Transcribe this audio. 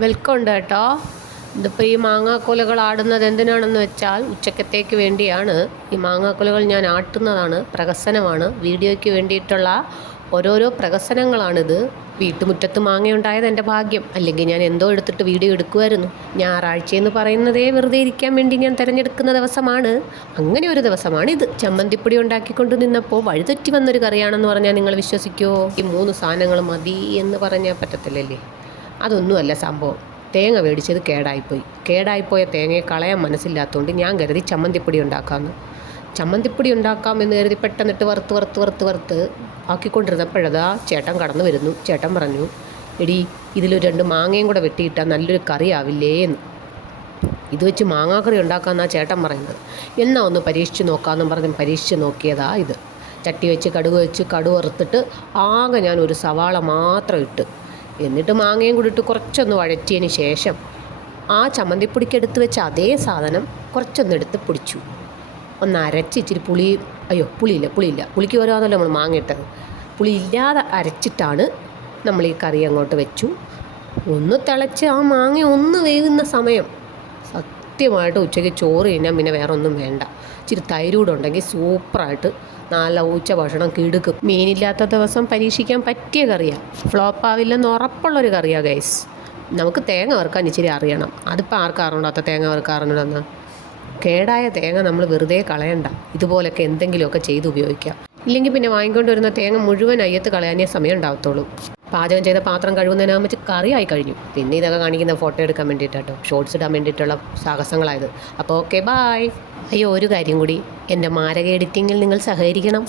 Welcome ഉണ്ട് കേട്ടോ. ഇതിപ്പോൾ ഈ മാങ്ങാക്കൊലകൾ ആടുന്നത് എന്തിനാണെന്ന് വെച്ചാൽ ഉച്ചക്കത്തേക്ക് വേണ്ടിയാണ്. ഈ മാങ്ങാക്കൊലകൾ ഞാൻ ആട്ടുന്നതാണ് പ്രഹസനമാണ്. വീഡിയോയ്ക്ക് വേണ്ടിയിട്ടുള്ള ഓരോരോ പ്രഹസനങ്ങളാണിത്. വീട്ടുമുറ്റത്ത് മാങ്ങയുണ്ടായത് എന്റെ ഭാഗ്യം. അല്ലെങ്കിൽ ഞാൻ എന്തോ എടുത്തിട്ട് വീഡിയോ എടുക്കുമായിരുന്നു ഞായറാഴ്ച എന്ന് പറയുന്നതേ വെറുതെ ഇരിക്കാൻ വേണ്ടി ഞാൻ തിരഞ്ഞെടുക്കുന്ന ദിവസമാണ്. അങ്ങനെ ഒരു ദിവസമാണ് ഇത് ചമ്മന്തിപ്പൊടി ഉണ്ടാക്കിക്കൊണ്ട് നിന്നപ്പോൾ വഴിതെറ്റി വന്നൊരു കറിയാണെന്ന് പറഞ്ഞാൽ നിങ്ങൾ വിശ്വസിക്കുമോ ഈ മൂന്ന് സാധനങ്ങൾ മതി എന്ന് പറഞ്ഞാൽ പറ്റത്തില്ലല്ലേ? അതൊന്നുമല്ല സംഭവം. തേങ്ങ മേടിച്ചത് കേടായിപ്പോയി. കേടായിപ്പോയ തേങ്ങയെ കളയാൻ മനസ്സില്ലാത്തതുകൊണ്ട് ഞാൻ കരുതി ചമ്മന്തിപ്പൊടി ഉണ്ടാക്കാമെന്ന് ചമ്മന്തിപ്പൊടി ഉണ്ടാക്കാമെന്ന് കരുതി പെട്ടെന്നിട്ട് വറുത്ത് വറുത്ത് വറുത്ത് വറുത്ത് ആക്കിക്കൊണ്ടിരുന്നപ്പോഴതാ ചേട്ടൻ കടന്നു വരുന്നു. ചേട്ടൻ പറഞ്ഞു എടി ഇതിലൊരു രണ്ട് മാങ്ങയും കൂടെ വെട്ടിയിട്ടാൽ നല്ലൊരു കറി ആവില്ലേ എന്ന് ഇത് വെച്ച് മാങ്ങാക്കറി ഉണ്ടാക്കാമെന്നാണ് ചേട്ടൻ പറയുന്നത്. എന്നാ ഒന്ന് പരീക്ഷിച്ച് നോക്കാമെന്നും പറഞ്ഞ് പരീക്ഷിച്ച് നോക്കിയതാ ഇത്. ചട്ടി വെച്ച് കടുക് വെച്ച് കടുവറുത്തിട്ട് ആകെ ഞാൻ ഒരു സവാള മാത്രം ഇട്ട് എന്നിട്ട് മാങ്ങയും കൂടി ഇട്ട് കുറച്ചൊന്ന് വഴറ്റിയതിന് ശേഷം ആ ചമ്മന്തിപ്പൊടിക്ക് എടുത്ത് വെച്ച അതേ സാധനം കുറച്ചൊന്ന് എടുത്ത് പൊടിച്ചു. ഒന്ന് അരച്ച് ഇച്ചിരി പുളി അയ്യോ പുളിയില്ല പുളിയില്ല. പുളിക്ക് ഓരോന്നല്ലോ നമ്മൾ മാങ്ങ ഇട്ടത്. പുളി ഇല്ലാതെ അരച്ചിട്ടാണ് നമ്മൾ ഈ കറി അങ്ങോട്ട് വെച്ചു. ഒന്ന് തിളച്ച് ആ മാങ്ങ ഒന്ന് വേവുന്ന സമയം. സത്യമായിട്ട് ഉച്ചയ്ക്ക് ചോറ് കഴിഞ്ഞാൽ പിന്നെ വേറെ ഒന്നും വേണ്ട. ഇച്ചിരി തൈരൂടെ ഉണ്ടെങ്കിൽ സൂപ്പറായിട്ട് നല്ല ഉച്ച ഭക്ഷണം കിടുക്കും. മീനില്ലാത്ത ദിവസം പരീക്ഷിക്കാൻ പറ്റിയ കറിയാണ് ഫ്ലോപ്പ് ആവില്ലെന്ന് ഉറപ്പുള്ളൊരു കറിയാണ് ഗൈസ് നമുക്ക് തേങ്ങ വറുക്കാൻ ഇച്ചിരി അറിയണം. അതിപ്പോൾ ആർക്കും അറിഞ്ഞൂടാത്ത തേങ്ങ വറുക്കാറുണ്ടെന്ന് കേടായ തേങ്ങ നമ്മൾ വെറുതെ കളയണ്ട. ഇതുപോലൊക്കെ എന്തെങ്കിലുമൊക്കെ ചെയ്ത് ഉപയോഗിക്കാം. ഇല്ലെങ്കിൽ പിന്നെ വാങ്ങിക്കൊണ്ട് വരുന്ന തേങ്ങ മുഴുവൻ അയ്യത്ത് കളയാനേ സമയം ഉണ്ടാവത്തുള്ളൂ. പാചകം ചെയ്ത പാത്രം കഴുകുന്നതിനാകുമ്പോൾ കറിയായി കഴിഞ്ഞു. പിന്നെ ഇതൊക്കെ കാണിക്കുന്ന ഫോട്ടോ എടുക്കാൻ വേണ്ടിയിട്ടോ ഷോർട്സ് ഇടാൻ വേണ്ടിയിട്ടുള്ള സാഹസങ്ങളായത്. അപ്പോൾ ഓക്കെ ബായ് അയ്യോ ഒരു കാര്യം കൂടി. എന്റെ മാരക എഡിറ്റിങ്ങിൽ നിങ്ങൾ സഹകരിക്കണം.